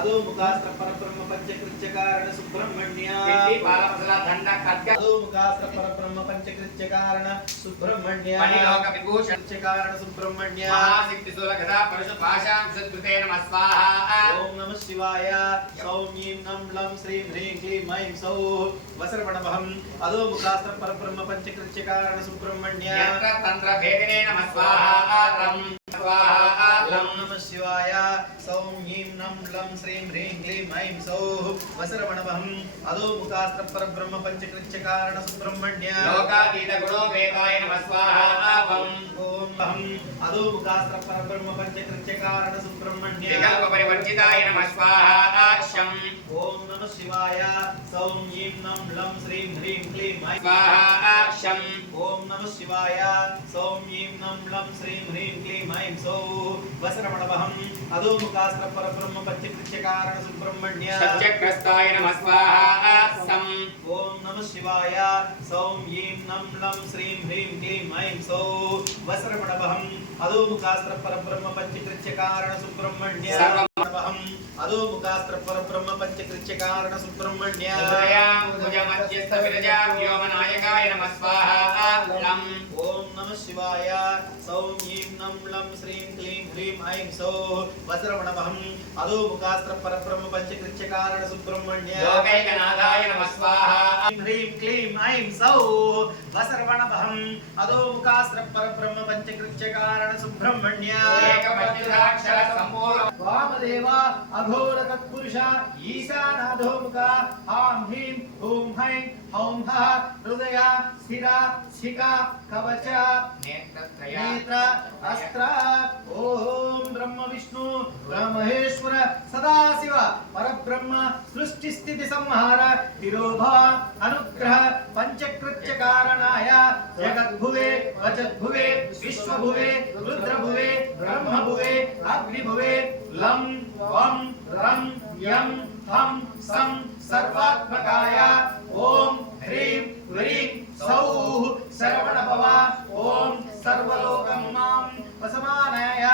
अधोमुखास्त्र परब्रह्म पंचकृत्य कारण सुब्रह्मण्य पिंडी बालमसला दंड खड्ग अधोमुखास्त्र परब्रह्म पंचकृत्य कारण सुब्रह्मण्य पणिलोक विभूषण कारण सुब्रह्मण्य महासिद्धि सुलगदा परशु पाशां सद्गुते नमः स्वाहा ओम नमः शिवाय सौं ह्रीं नं लं श्रीं ह्रीं क्लीं ऐं सौः वसर्वणमहम् अधोमुखास्त्र परब्रह्म पंचकृत्य कारण सुब्रह्मण्य यंत्र तंत्र भेदिने नमः स्वाहा रं स्वाहा ओम नमः शिवाय सौं ह्रीं नं लं श्रीं ह्रीं क्लीं ऐं सौः वसर्वणमहम् अधोमुखास्त्र परब्रह्म पंचकृत्य कारण सुब्रह्मण्य लोकातीत गुणो वेदाय नमः स्वाहा वं ओम अहम् अधोमुखास्त्र परब्रह्म पंचकृत्य कारण सुब्रह्मण्य विकल्प परिवर्जिताय नमः स्वाहा शं ओम नमः शिवाय सौं ह्रीं नं लं श्रीं ह्रीं क्लीं ऐं स्वाहा शं ओम नमः शिवाय सौं ह्रीं नं लं श्रीं ह्रीं क्लीं ऐं सौः वसर्वणमहम् अधोमुखास्त्र परब्रह्म पंचकृत्य कारण सुब्रह्मण्य सत्यग्रस्ताय नमः स्वाहा सं ओम नमः शिवाय सौं ह्रीं नं लं श्रीं ह्रीं क्लीं ऐं सौः वसर्वणमहम् अधोमुखास्त्र परब्रह्म पंचकृत्य कारण सुब्रह्मण्य सर्वमहम् अधोमुखास्त्र परब्रह्म पंचकृत्य कारण सुब्रह्मण्य हृदयां भुजमध्यस्थ विरजा व्योमनायकाय नमः स्वाहा लं ओम नमः शिवाय सौं ह्रीं नं लं श्रीं क्लीं ह्रीं ऐं सौः वसर्वणमहम् अधोमुखास्त्र परब्रह्म पंचकृत्य कारण सुब्रह्मण्य लोकैकनाथाय नमः स्वाहा ह्रीं क्लीं ऐं सौः वसर्वणमहम् अधोमुखास्त्र परब्रह्म पंचकृत्य कारण सुब्रह्मण्य एकपञ्चाक्षर सम्पूर्ण वामदेव अघोर तत्पुरुष ईशानाधोमुख हां ह्रीं ॐ हैं हौं हः हृदय स्थिरा शिखा कवच नेत्र अस्त्र ओम ब्रह्म विष्णु ब्रह्महेश्वर सदाशिव परब्रह्म सृष्टि स्थिति संहार तिरोभव अनुग्रह पंचकृत्य कारणाय जगद्भुवे वचद्भुवे विश्वभुवे रुद्रभुवे ब्रह्मभुवे अग्निभुवे लं वं रं यं हं सं सर्वात्मकाय ओम ह्रीं ह्रीं सौः सर्वणभव ओम सर्वलोकमां वसमानाय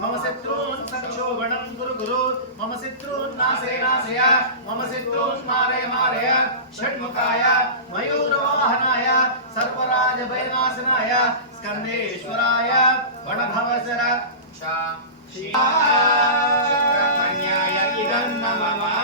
मम शत्रून् संक्षोभणं कुरु गुरु मम शत्रून् नाशय नाशय मम शत्रून् मारय मारय षण्मुखाय मयूरवाहनाय सर्वराजभयनाशनाय स्कन्देश्वराय वनभवसर शुक्रमण्याय इदं नमः